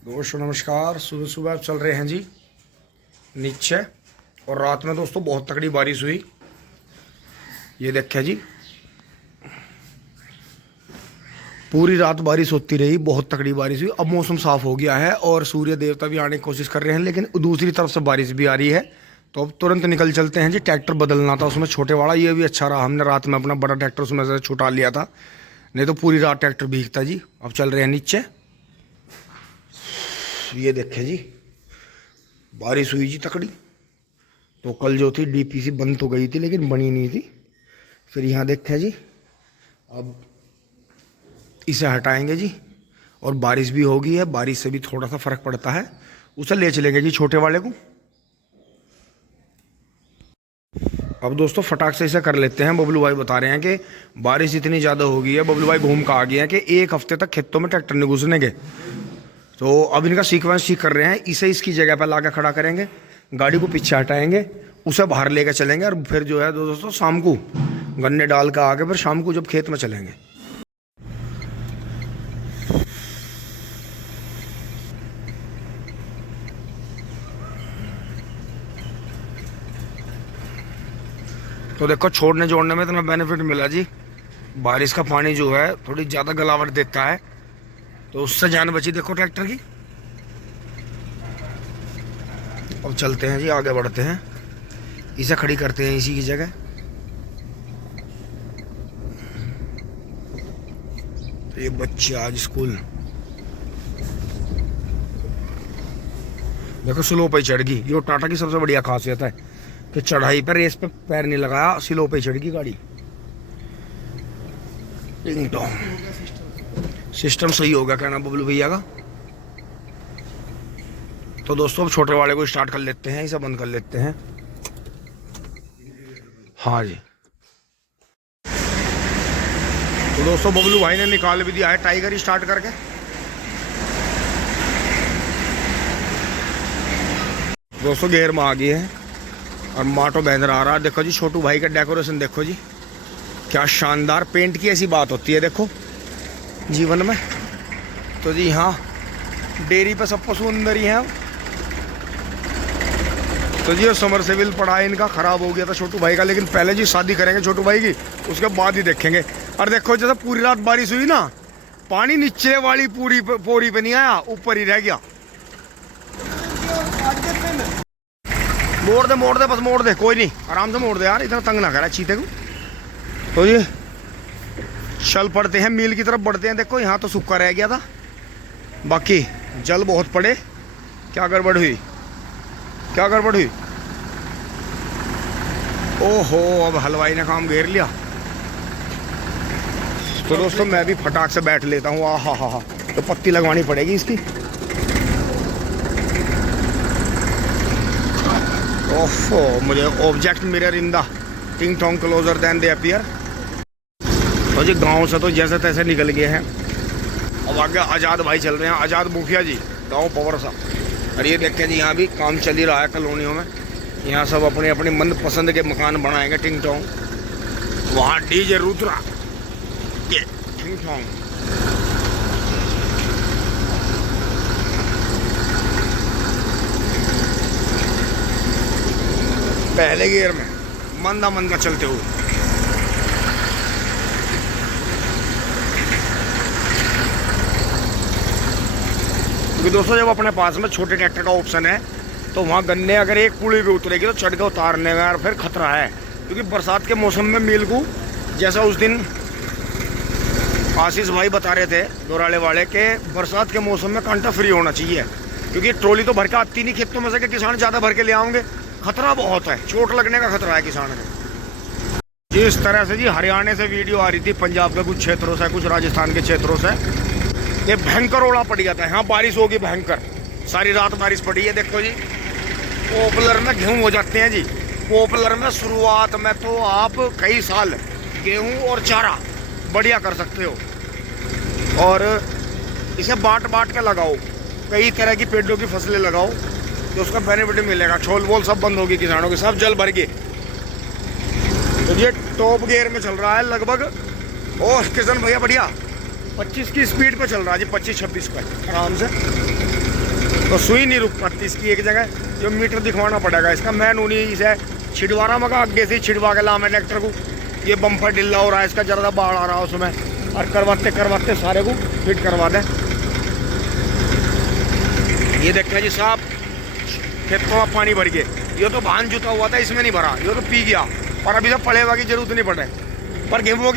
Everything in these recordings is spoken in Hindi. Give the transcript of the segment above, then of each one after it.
दोस्तों नमस्कार। सुबह सुबह चल रहे हैं जी नीचे। और रात में दोस्तों बहुत तगड़ी बारिश हुई। ये देखिए जी, पूरी रात बारिश होती रही, बहुत तगड़ी बारिश हुई। अब मौसम साफ हो गया है और सूर्य देवता भी आने की कोशिश कर रहे हैं, लेकिन दूसरी तरफ से बारिश भी आ रही है। तो अब तुरंत निकल चलते हैं जी। ट्रैक्टर बदलना था उसमें, छोटे वाला। ये भी अच्छा रहा, हमने रात में अपना बड़ा ट्रैक्टर उसमें से छुटा लिया था, नहीं तो पूरी रात ट्रैक्टर भीगता जी। अब चल रहे हैं नीचे। ये देखें जी, बारिश हुई जी तकड़ी। तो कल जो थी डीपीसी बंद तो गई थी, लेकिन बनी नहीं थी। फिर यहाँ देखें जी, अब इसे हटाएंगे जी। और बारिश भी हो गई है, बारिश से भी थोड़ा सा फर्क पड़ता है। उसे ले चलेंगे जी छोटे वाले को। अब दोस्तों फटाक से इसे कर लेते हैं। बबलू भाई बता रहे हैं कि बारिश इतनी ज़्यादा हो गई है, बबलू भाई घूम का आ गए हैं कि एक हफ्ते तक खेतों में ट्रैक्टर नहीं घुसने के। तो अब इनका सीक्वेंस ठीक कर रहे हैं। इसे इसकी जगह पर ला कर खड़ा करेंगे, गाड़ी को पीछे हटाएंगे, उसे बाहर लेकर चलेंगे। और फिर जो है दोस्तों शाम को गन्ने डाल कर आके फिर शाम को जब खेत में चलेंगे। तो देखो, छोड़ने जोड़ने में इतना बेनिफिट मिला जी। बारिश का पानी जो है थोड़ी ज़्यादा गलावट देता है, तो उससे जान बची देखो ट्रैक्टर की। अब चलते हैं जी, आगे बढ़ते हैं। इसे खड़ी करते हैं इसी की जगह। तो ये बच्चे आज स्कूल देखो स्लो पे चढ़ गई। ये टाटा की सबसे बढ़िया खासियत है कि चढ़ाई पर रेस पे पैर नहीं लगाया, स्लो पे चढ़ गई गाड़ी। सिस्टम सही होगा कहना बबलू भैया का। तो दोस्तों अब छोटे वाले को स्टार्ट कर लेते हैं, इसे बंद कर लेते हैं। हाँ जी। तो दोस्तों बबलू भाई ने निकाल भी दिया है टाइगर स्टार्ट करके। दोस्तों गेयर में आ गई है और माटो बैनर आ रहा है। देखो जी छोटू भाई का डेकोरेशन देखो जी, क्या शानदार। पेंट की ऐसी बात होती है देखो जीवन में। तो जी हाँ, डेयरी पे सब पशु अंदर ही हैं। तो जी समर सिविल पड़ा है इनका, खराब हो गया था छोटू भाई का, लेकिन पहले जी शादी करेंगे छोटू भाई की, उसके बाद ही देखेंगे। और देखो जैसे पूरी रात बारिश हुई ना, पानी नीचे वाली पूरी पोरी पे नहीं आया, ऊपर ही रह गया। मोड़ दे बस मोड़ दे, कोई नहीं, आराम से मोड़ दे यार, इतना तंग ना करा चीते को। तो ये चल पड़ते हैं, मील की तरफ बढ़ते हैं। देखो यहाँ तो सूखा रह गया था, बाकी जल बहुत पड़े। क्या गड़बड़ हुई, क्या गड़बड़ हुई? ओहो, अब हलवाई ने काम घेर लिया। तो दोस्तों मैं भी फटाक से बैठ लेता हूँ। हा हा हा, तो पत्ती लगवानी पड़ेगी इसकी। ओफो, मुझे ऑब्जेक्ट मिरर इन द टिंग Tong closure then they appear. तो जी गांव से तो जैसे तैसे निकल गए हैं। अब आगे आज़ाद भाई चल रहे हैं, आज़ाद मुखिया जी, गांव पवर सा। और ये देखें जी, यहाँ भी काम चल ही रहा है कॉलोनियों में। यहाँ सब अपने अपने मनपसंद के मकान बनाएंगे टिंग टोंग। वहाँ डीजे रुद्रा, ये टिंग टोंग। पहले गियर में मंदा मंदा चलते हुए। क्योंकि दोस्तों जब अपने पास में छोटे ट्रैक्टर का ऑप्शन है, तो वहाँ गन्ने अगर एक पुली भी उतरेगी तो चढ़ के उतारने में यार फिर खतरा है। क्योंकि बरसात के मौसम में मील को, जैसा उस दिन आशीष भाई बता रहे थे दोराले वाले के, बरसात के मौसम में कांटा फ्री होना चाहिए। क्योंकि ट्रॉली तो भर के आती नहीं खेतों में से, कि किसान ज़्यादा भर के ले आएंगे, खतरा बहुत है, चोट लगने का खतरा है किसान को। जिस तरह से जी हरियाणा से वीडियो आ रही थी, पंजाब के कुछ क्षेत्रों से, कुछ राजस्थान के क्षेत्रों से, ये भयंकर ओला पड़ गया था। यहाँ बारिश होगी भयंकर, सारी रात बारिश पड़ी है। देखो जी पॉपुलर में गेहूँ हो जाते हैं जी। पॉपुलर में शुरुआत में तो आप कई साल गेहूँ और चारा बढ़िया कर सकते हो, और इसे बांट बांट के लगाओ, कई तरह की पेड़ों की फसलें लगाओ, तो उसका बेनिफिट मिलेगा। छोल बोल सब बंद होगी किसानों के, सब जल भर गए। तो ये टॉप गियर में चल रहा है लगभग। ओह किशन भैया बढ़िया। 25 की स्पीड पे चल रहा है जी, 25-26 पर आराम से। तो सुई नहीं रुक पाती इसकी एक जगह, जो मीटर दिखवाना पड़ेगा इसका। मैं उन्हीं से छिड़वा रहा, मगर आगे से छिड़वा के ला मैं ट्रैक्टर को। ये बम्पर ढिल्ला हो रहा है इसका, ज़्यादा बाढ़ आ रहा है उसमें, और करवाते करवाते सारे को फिट करवा दें। ये देखते जी साहब, खेतों में पानी भर के, ये तो भान जुता हुआ था, इसमें नहीं भरा, ये तो पी गया। और अभी तो पड़ेवा की जरूरत नहीं पड़े, पर गेहूँ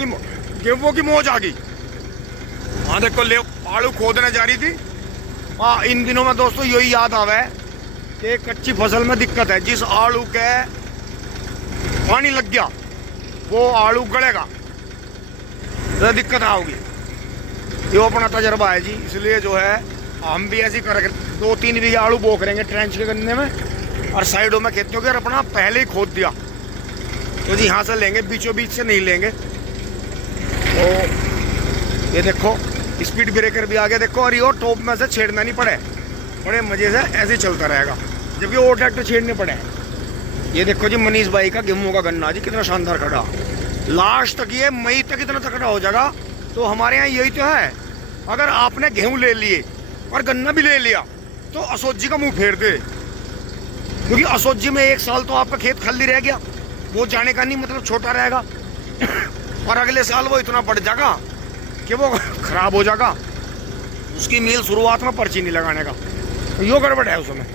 की मौज आ गई। हाँ देखो, ले आलू खोदने जा रही थी। हाँ, इन दिनों में दोस्तों यही याद आवे कि कच्ची फसल में दिक्कत है। जिस आलू के पानी लग गया वो आलू गलेगा, तो दिक्कत आओगी। ये अपना तजर्बा है जी, इसलिए जो है हम भी ऐसे ही कर 2-3 बीघे आलू बो करेंगे ट्रेंच के गन्ने में, और साइडों में खेतों के, और अपना पहले ही खोद दिया। तो जी यहाँ से लेंगे, बीचों बीच से नहीं लेंगे। तो ये देखो स्पीड ब्रेकर भी आ गया देखो, और ये टॉप में से छेड़ना नहीं पड़े, बड़े मजे से ऐसे ही चलता रहेगा, जबकि वो ट्रैक्टर छेड़ने पड़े। ये देखो जी मनीष भाई का गेहूं का गन्ना जी, कितना शानदार खड़ा, लास्ट तक ये मई तक इतना तकड़ा हो जाएगा। तो हमारे यहाँ यही तो है, अगर आपने गेहूं ले लिए और गन्ना भी ले लिया तो असोजी का मुंह फेर दे, क्योंकि असोजी में 1 साल तो आपका खेत खाली रह गया, वो जाने का नहीं मतलब छोटा रहेगा, और अगले साल वो इतना बढ़ जाएगा कि वो खराब हो जाएगा। उसकी मील शुरुआत में पर्ची नहीं लगाने का, तो यो गड़बड़ है उसमें।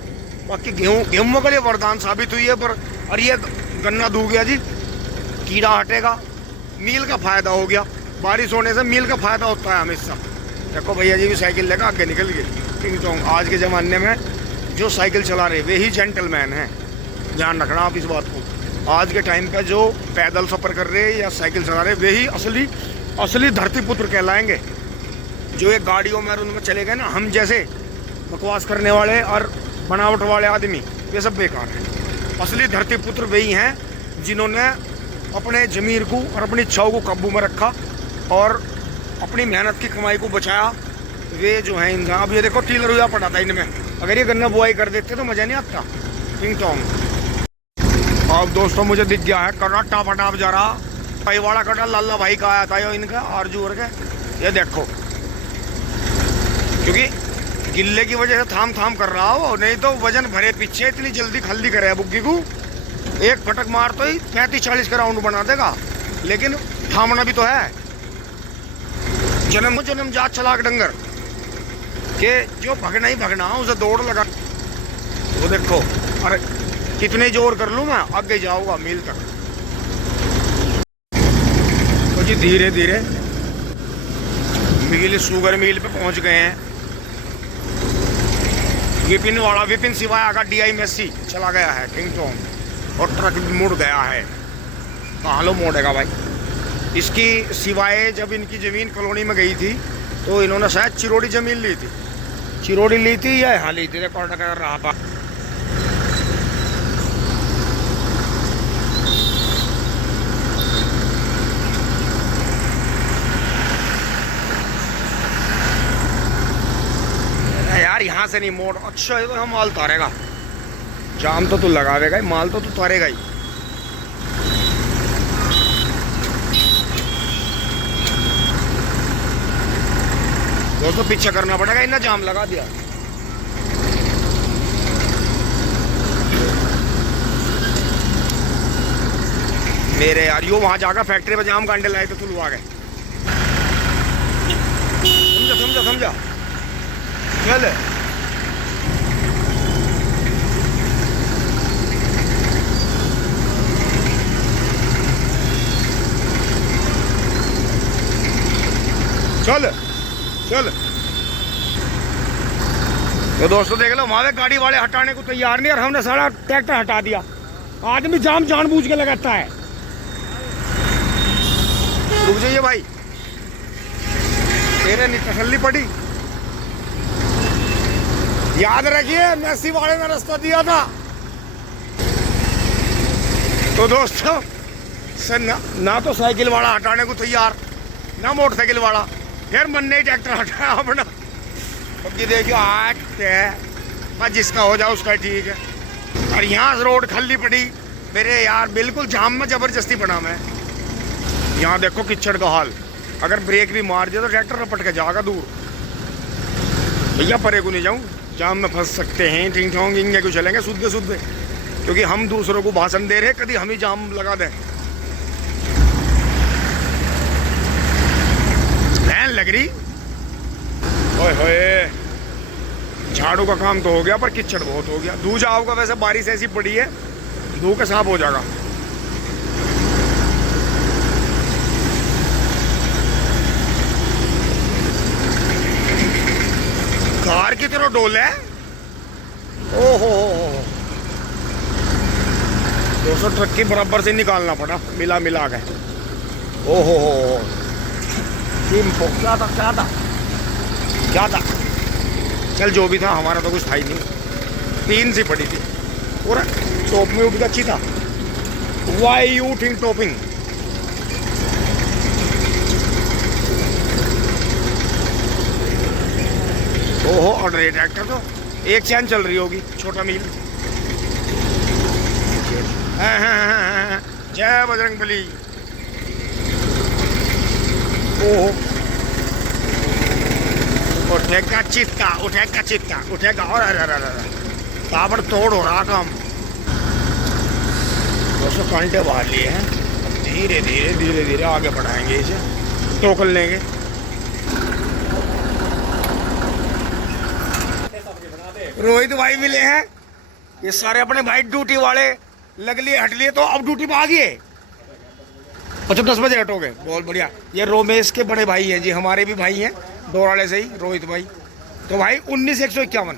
बाकी गेहूं के लिए वरदान साबित हुई है। पर और ये गन्ना डूब गया जी, कीड़ा हटेगा, मील का फायदा हो गया। बारिश होने से मील का फायदा होता है हमेशा। देखो भैया जी भी साइकिल लेकर आगे निकल गए। टिंग टोंग, आज के ज़माने में जो साइकिल चला रहे वे ही जेंटलमैन हैं, ध्यान रखना आप इस बात को। आज के टाइम पे जो पैदल सफ़र कर रहे हैं या साइकिल चला रहे वे ही असली धरती पुत्र कहलाएंगे। जो एक गाड़ियों में उनमें चले गए ना, हम जैसे बकवास करने वाले और बनावट वाले आदमी, ये सब बेकार हैं। असली धरती पुत्र वही हैं जिन्होंने अपने ज़मीर को और अपनी इच्छाओं को काबू में रखा और अपनी मेहनत की कमाई को बचाया। वे जो हैं इंसान। अब ये देखो टीलर हुआ पड़ा था इनमें, अगर ये गन्ना बुआई कर देते तो मज़ा नहीं आता। टिंग टोंग। अब दोस्तों मुझे दिख गया है कड़ा टापा जा रहा, पैवाड़ा कटा लाला भाई का आया था यो इनका आरजू और के। ये देखो, क्योंकि गिल्ले की वजह से थाम कर रहा हो, नहीं तो वजन भरे पीछे इतनी जल्दी खल्ली करे बुग्गी को। एक फटक मार तो ही 35-40 का राउंड बना देगा, लेकिन थामना भी तो है। जन्म जात चलाक डंगर के जो भगना ही भगना उसे दौड़ लगा। वो देखो, अरे कितने जोर कर लूँ मैं, आगे जाऊंगा मील तक। तो जी धीरे धीरे मिल शुगर मिल पे पहुंच गए हैं। विपिन सिवाय आगा DI मेसी चला गया है किंग टोंग, और ट्रक मुड़ गया है। कहाँ लो मोड़ेगा भाई। इसकी सिवाय जब इनकी ज़मीन कॉलोनी में गई थी तो इन्होंने शायद चिरोड़ी ज़मीन ली थी, चिरोड़ी ली थी या यहाँ ली थी, रिकॉर्ड कर रहा था। यार यहाँ से नहीं मोड़, अच्छा है तो हम माल उतारेगा, जाम तो तू लगावेगा ही, माल तो तू उतारेगा ही। दोस्तों पीछे करना पड़ेगा, इन्हें जाम लगा दिया। मेरे यार यो वहां जाकर फैक्ट्री पे जाम कांडे लाए तो तुलवा गए। समझा चल। चल चल। तो दोस्तों देख लो, वहां गाड़ी वाले हटाने को तैयार नहीं और हमने सारा ट्रैक्टर हटा दिया। आदमी जाम जानबूझ के लगाता है। रुक जाइए भाई, तेरे नहीं तसल्ली पड़ी। याद रखिए मेसी वाले ने रास्ता दिया था। तो दोस्तों ना तो साइकिल वाला हटाने को तैयार, ना मोटरसाइकिल वाला, फिर मन ने ट्रैक्टर हटाया अपना। अब ये देखियो आज जिसका हो जाए उसका ठीक है। और यहाँ रोड खाली पड़ी मेरे यार, बिल्कुल जाम में जबरदस्ती बना मैं। यहाँ देखो किचड़ का हाल, अगर ब्रेक भी मार दिया तो ट्रैक्टर रपट के जाएगा दूर। भैया परे को नहीं जाऊँ, जाम में फंस सकते हैं। टिंग टोंग इंगे को चलेंगे शुद्ध शुद्ध, क्योंकि हम दूसरों को भाषण दे रहे, कभी हम ही जाम लगा दें। लाइन लग रही। ओए होए, झाड़ू का काम तो हो गया पर कीचड़ बहुत हो गया। धू जाओगा, वैसे बारिश ऐसी पड़ी है, धू के साफ हो जाएगा। कार की तरह डोल है। ओहो, 200 ट्रक की बराबर से निकालना पड़ा मिला मिला के। ओहो, क्या था क्या था क्या था? चल जो भी था, हमारा तो कुछ था ही नहीं। 3 सी पड़ी थी पूरा टॉप में उठ अच्छी था। Why you think topping. ओहो, और रेड ट्रैक्टर तो एक चैन चल रही होगी, छोटा मील। जय बजरंगबली। ओहो, उठेगा चित्ता, उठेगा चित्ता, उठेगा। और ताबड़ तोड़ हो रहा काम। 200 कांटे बाहर लिए हैं। धीरे धीरे धीरे धीरे आगे बढ़ाएंगे, इसे टोकल लेंगे। रोहित भाई मिले हैं, ये सारे अपने भाई ड्यूटी वाले लग लिए, हट लिए, तो अब ड्यूटी पे आ गए। अच्छा 10 बजे हटोगे, बहुत बढ़िया। ये रोमेश के बड़े भाई हैं जी, हमारे भी भाई हैं, डोराले से ही, रोहित भाई। तो भाई 19,151।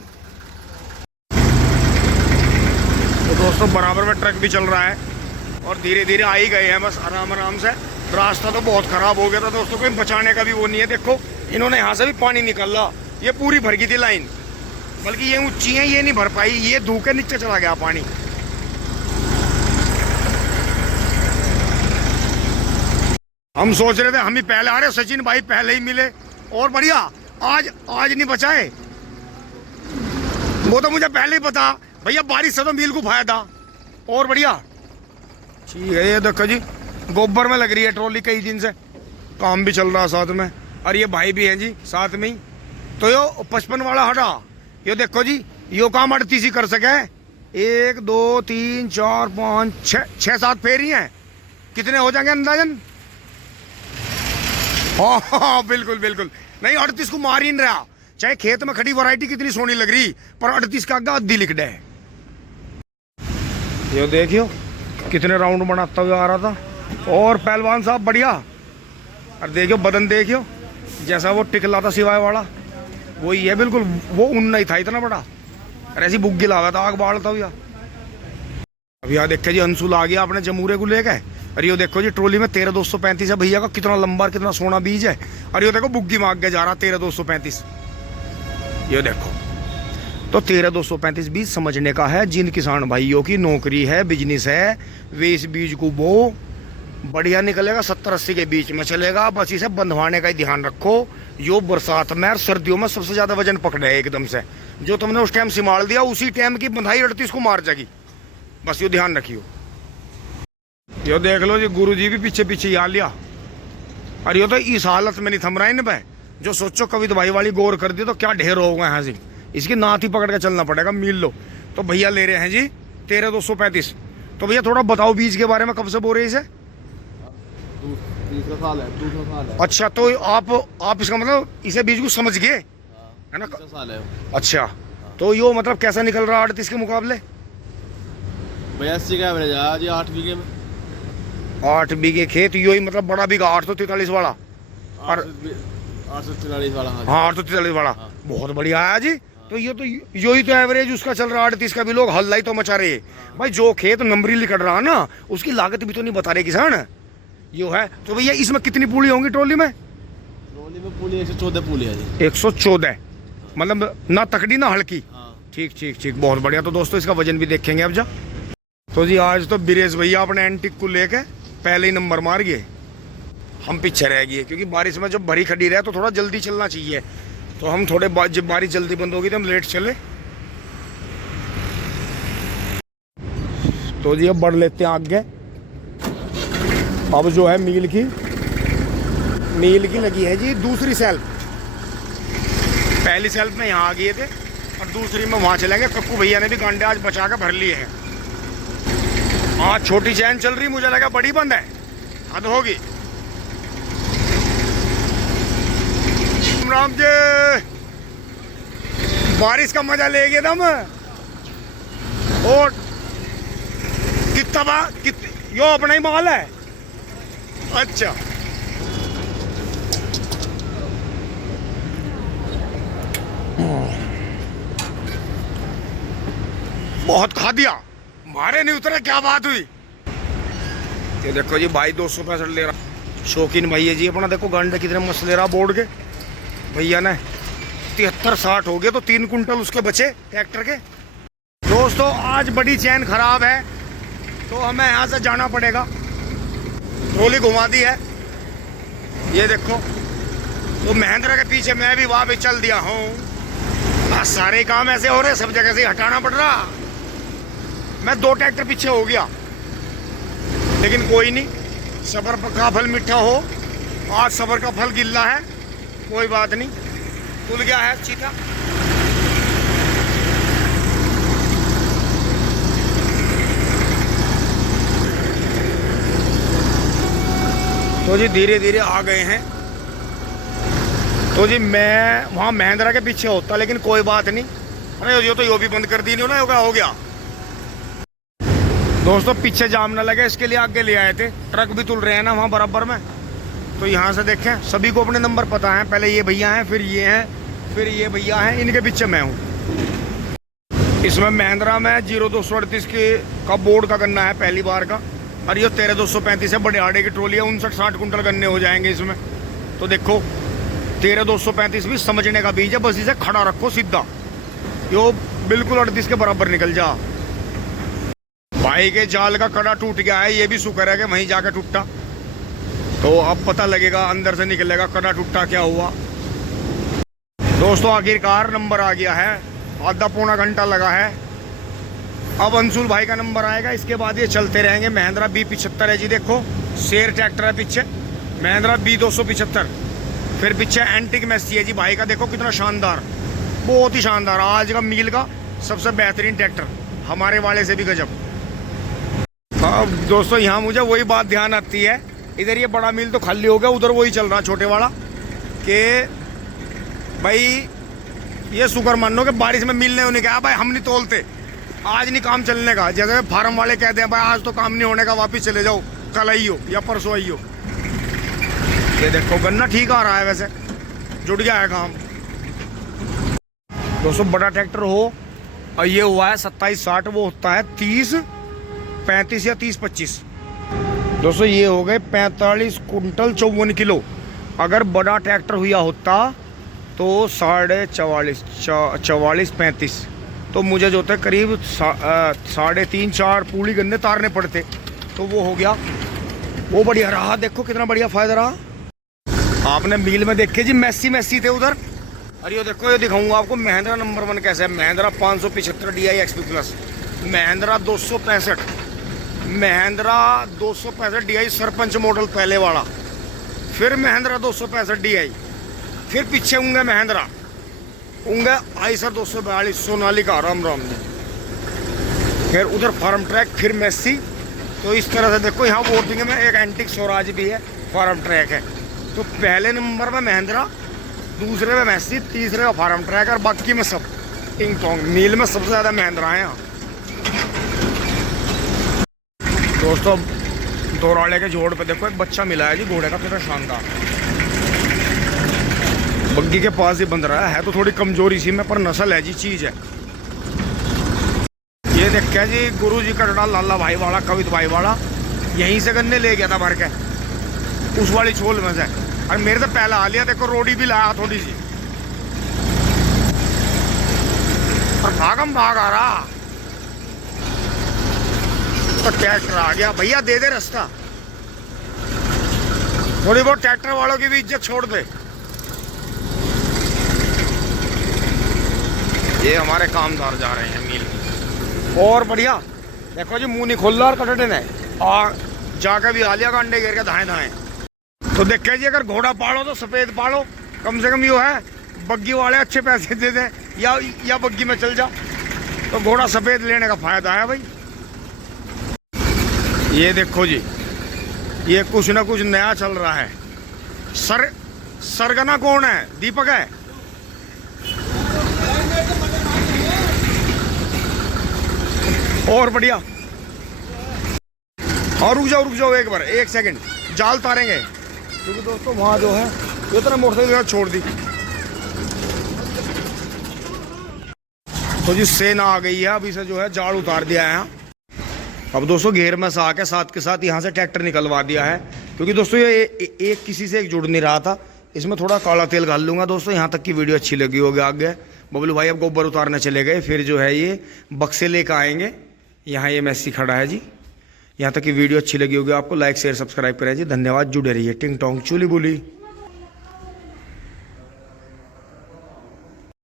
तो दोस्तों बराबर में ट्रक भी चल रहा है और धीरे धीरे आ ही गए हैं, बस आराम आराम से। रास्ता तो बहुत खराब हो गया था दोस्तों, कोई बचाने का भी वो नहीं है। देखो इन्होंने यहाँ से भी पानी निकल रहा, ये पूरी भर गई थी लाइन, बल्कि ये ऊंची है, ये नहीं भर पाई, ये धूके नीचे चला गया पानी। हम सोच रहे थे हम ही पहले आ रहे, सचिन भाई पहले ही मिले, और बढ़िया। आज नहीं बचाए, वो तो मुझे पहले ही पता भैया, बारिश से तो मील को फायदा। और बढ़िया, ठीक है। ये देखो जी, गोबर में लग रही है ट्रॉली, कई दिन से काम भी चल रहा है साथ में, और ये भाई भी हैं जी साथ में ही। तो यो 55 वाला हटा, यो देखो जी, यो काम 38 ही कर सके। 1 2 3 4 5 6 7 फेरी हैं, कितने हो जाएंगे अंदाजन? हाँ बिल्कुल बिल्कुल। नहीं 38 को मार ही नहीं रहा, चाहे खेत में खड़ी वैरायटी कितनी सोनी लग रही, पर 38 का आगे अद्धी लिख दे। ये देखियो कितने राउंड बनाता हुआ आ रहा था। और पहलवान साहब बढ़िया, और देखियो बदन देखियो, जैसा वो टिकला था सिवाय वाला, वही है बिल्कुल। वो उन नहीं था इतना बड़ा, और ऐसी बुग्गी लावा था, आग बाढ़ता हुआ। अब यहाँ देखिए जी, अंशुल आ गया अपने जमूरे को लेकर। और ये देखो जी, ट्रॉली में 13,235 है भैया का, कितना लंबा कितना सोना बीज है। और ये देखो बुग्गी मांग के जा रहा 13,235। ये देखो, तो 13,235 बीज समझने का है। जिन किसान भाइयों की नौकरी है, बिजनेस है, वे इस बीज को बो, बढ़िया निकलेगा, 70-80 के बीच में चलेगा। बस इसे बंधवाने का ही ध्यान रखो। यो बरसात में और सर्दियों में सबसे ज्यादा वजन पकड़े एकदम से, जो तुमने उस टाइम संभाल दिया, उसी टाइम की बंधाई 38 को मार जाएगी। बस यो ध्यान रखियो। यो देख लो जी, गुरु जी भी पीछे पीछे आ लिया। और यो तो इस हालत में नहीं थम रहा इन पे, जो सोचो कविता भाई वाली गौर कर दी तो क्या ढेर होगा यहाँ से। इसकी नाथ ही पकड़ के चलना पड़ेगा, मिल लो। तो भैया ले रहे हैं जी 13,235। तो भैया थोड़ा बताओ बीज के बारे में, कब से बो रहे इसे? दूसरा साल है। अच्छा, तो आप इसका मतलब इसे बीज को समझ गए है ना? साल है। अच्छा, तो यो मतलब कैसा निकल रहा 38 के मुकाबले? 82 का एवरेज है जी 8 बीघे में। 8 बीघे खेत, यो ही मतलब बड़ा बीघा 843 वाला, और 843 वाला। हाँ 843 वाला, बहुत बढ़िया आया जी। तो ये तो यो ही तो एवरेज उसका चल रहा 38 का भी। लोग हल्ला ही तो मचा रहे भाई, जो खेत नंबरी निकल रहा ना, उसकी लागत भी तो नहीं बता रहे किसान, यो है। तो भैया इसमें कितनी पूली होंगी ट्रॉली में? ट्रॉली में पूली 114 पूली है जी। 114, मतलब ना तकड़ी ना हल्की। ठीक ठीक ठीक, बहुत बढ़िया। तो दोस्तों इसका वजन भी देखेंगे अब जा। तो जी आज तो बीरेश भैया अपने एंटिक को लेके पहले ही नंबर मार गए, हम पीछे रह गए, क्योंकि बारिश में जब भरी खड़ी रहे तो थोड़ा जल्दी चलना चाहिए। तो हम थोड़े जब बारिश जल्दी बंद होगी तो हम लेट चले। तो जी अब बढ़ लेते हैं आगे। अब जो है मील की मील की लगी है जी दूसरी सेल्फ। पहली सेल्फ में यहाँ आ गए थे और दूसरी में वहाँ चलेंगे। कक्कू भैया ने भी गांडे आज बचा के भर लिए हैं। आज छोटी चैन चल रही, मुझे लगा बड़ी बंद है, हद होगी। राम जी, बारिश का मजा ले गए दम। और यो अपना ही माल है। अच्छा, बहुत खा दिया, मारे नहीं उतरे, क्या बात हुई। ये देखो जी भाई 265 ले रहा, शौकीन भैया जी अपना। देखो गंडे कितने मस्त ले रहा बोर्ड के भैया ने। 73-60 हो गए तो 3 कुंटल उसके बचे ट्रैक्टर के। दोस्तों आज बड़ी चैन खराब है तो हमें यहाँ से जाना पड़ेगा। ट्रॉली घुमा दी है, ये देखो। तो महिंद्रा के पीछे मैं भी वहाँ पे चल दिया हूँ। सारे काम ऐसे हो रहे, सब जगह से हटाना पड़ रहा। मैं 2 ट्रैक्टर पीछे हो गया, लेकिन कोई नहीं, सब्र का फल मीठा हो। आज सब्र का फल गिल्ला है, कोई बात नहीं। खुल गया है चीता। तो जी धीरे धीरे आ गए हैं। तो जी मैं वहाँ महिंद्रा के पीछे होता, लेकिन कोई बात नहीं। अरे ये तो यो भी बंद कर दी नहीं ना, हो गया। दोस्तों पीछे जाम ना लगे इसके लिए आगे ले आए थे। ट्रक भी तुल रहे हैं ना वहाँ बराबर में। तो यहाँ से देखें, सभी को अपने नंबर पता है। पहले ये भैया हैं, फिर ये हैं, फिर ये भैया हैं, इनके पीछे मैं हूँ। इसमें महिंद्रा में 0238 का बोर्ड का गन्ना है पहली बार का। और ये 13235 है, बड़े आड़े की ट्रॉली है। 59-60 कुंटल गन्ने हो जाएंगे इसमें। तो देखो 13235 भी समझने का बीज है, बस इसे खड़ा रखो सीधा, यो बिल्कुल 38 के बराबर निकल जा। भाई के जाल का कड़ा टूट गया है, ये भी शुक्र है कि वहीं जाकर टूटा। तो अब पता लगेगा, अंदर से निकलेगा कड़ा टूटा क्या हुआ। दोस्तों आखिरकार नंबर आ गया है, आधा पौना घंटा लगा है। अब अंशुल भाई का नंबर आएगा, इसके बाद ये चलते रहेंगे। महिंद्रा B75 है जी, देखो शेर ट्रैक्टर है पीछे, महिंद्रा B275। फिर पीछे एंटिक मैसी है जी भाई का, देखो कितना शानदार, बहुत ही शानदार। आज का मील का सबसे बेहतरीन ट्रैक्टर, हमारे वाले से भी गजब। अब दोस्तों यहाँ मुझे वही बात ध्यान आती है, इधर ये बड़ा मील तो खाली हो गया, उधर वही चल रहा छोटे वाला। कि भाई ये शुक्र मानो कि बारिश में मील नहीं होने का। भाई हम नहीं तोलते, आज नहीं काम चलने का। जैसे फार्म वाले कहते हैं भाई आज तो काम नहीं होने का, वापिस चले जाओ, कल आइयो या परसों आइयो। ये देखो गन्ना ठीक आ रहा है, वैसे जुड़ गया है काम। दोस्तों बड़ा ट्रैक्टर हो और ये हुआ है 27-60, वो होता है 30-35 या 30-25। दोस्तों ये हो गए 45 कुंटल 54 किलो। अगर बड़ा ट्रैक्टर हुआ होता तो 44.5-35, तो मुझे जो थे करीब 3.5-4 पूरी गन्ने तारने पड़ते। तो वो हो गया, वो बढ़िया रहा। देखो कितना बढ़िया फायदा रहा। आपने मील में देखे जी मैसी थे उधर। अरे ये देखो, ये दिखाऊंगा आपको महिंद्रा नंबर 1 कैसा है। Mahindra 575 DI XP plus, Mahindra 265, Mahindra 265 DI sarpanch model पहले वाला, फिर महिंद्रा 265 DI, फिर पीछे होंगे महिंद्रा आइसर 242 सोनालिका राम राम जी, फिर उधर फार्म ट्रैक, फिर मैसी। तो इस तरह से देखो यहाँ बोर्डिंग में एक एंटिक स्वराज भी है, फार्म ट्रैक है। तो पहले नंबर में महिंद्रा, दूसरे में मैसी, तीसरे में फार्म ट्रैक, और बाकी में सब टिंग टोंग। मील में सबसे ज़्यादा महिंद्रा है यहाँ। दोस्तों दोराले के जोड़ पे देखो एक बच्चा मिला है जी घोड़े का, कितना शानदार। बग्गी के पास ही बंध रहा है तो थोड़ी कमजोरी सी में, पर नस्ल है जी, चीज है। ये देखा जी गुरु जी का डा लाला भाई वाला, कवित भाई वाला, यहीं से गन्ने ले गया था भर के उस वाली छोल में से। और मेरे से पहला आ लिया, देखो रोडी भी लाया थोड़ी सी, और भागम भाग आ रहा। तो ट्रैक्टर आ गया, भैया दे दे रास्ता, थोड़ी बहुत ट्रैक्टर वालों की भी इज्जत छोड़ दे। ये हमारे कामदार जा रहे हैं मील, और बढ़िया। देखो जी मुंह नहीं खोल रहा और कटटे ने, और जाके भी आ लिया, अंडे गिर के धाए धाए। तो देखे जी, अगर घोड़ा पालो तो सफेद पालो, कम से कम यो है बग्गी वाले अच्छे पैसे दे दें, या बग्गी में चल जा, तो घोड़ा सफेद लेने का फायदा है भाई। ये देखो जी, ये कुछ ना कुछ नया चल रहा है। सरगना कौन है? दीपक है। और बढ़िया। और रुक जाओ एक बार, 1 सेकंड, जाल तारेंगे, क्योंकि दोस्तों वहां जो है इतना मोटरसाइकिल छोड़ दी। तो जी सेना आ गई है, अभी से जो है जाल उतार दिया है। अब दोस्तों घेर में से आके साथ के साथ यहाँ से ट्रैक्टर निकलवा दिया है, क्योंकि दोस्तों ये एक किसी से एक जुड़ नहीं रहा था। इसमें थोड़ा काला तेल डाल लूँगा दोस्तों। यहाँ तक की वीडियो अच्छी लगी होगी। आगे बबलू भाई अब गोबर उतारने चले गए, फिर जो है ये बक्से लेकर आएंगे। यहाँ ये मैसी खड़ा है जी। यहाँ तक की वीडियो अच्छी लगी होगी आपको, लाइक शेयर सब्सक्राइब करें जी। धन्यवाद, जुड़े रहिए। टिंग टोंग चुली बुली।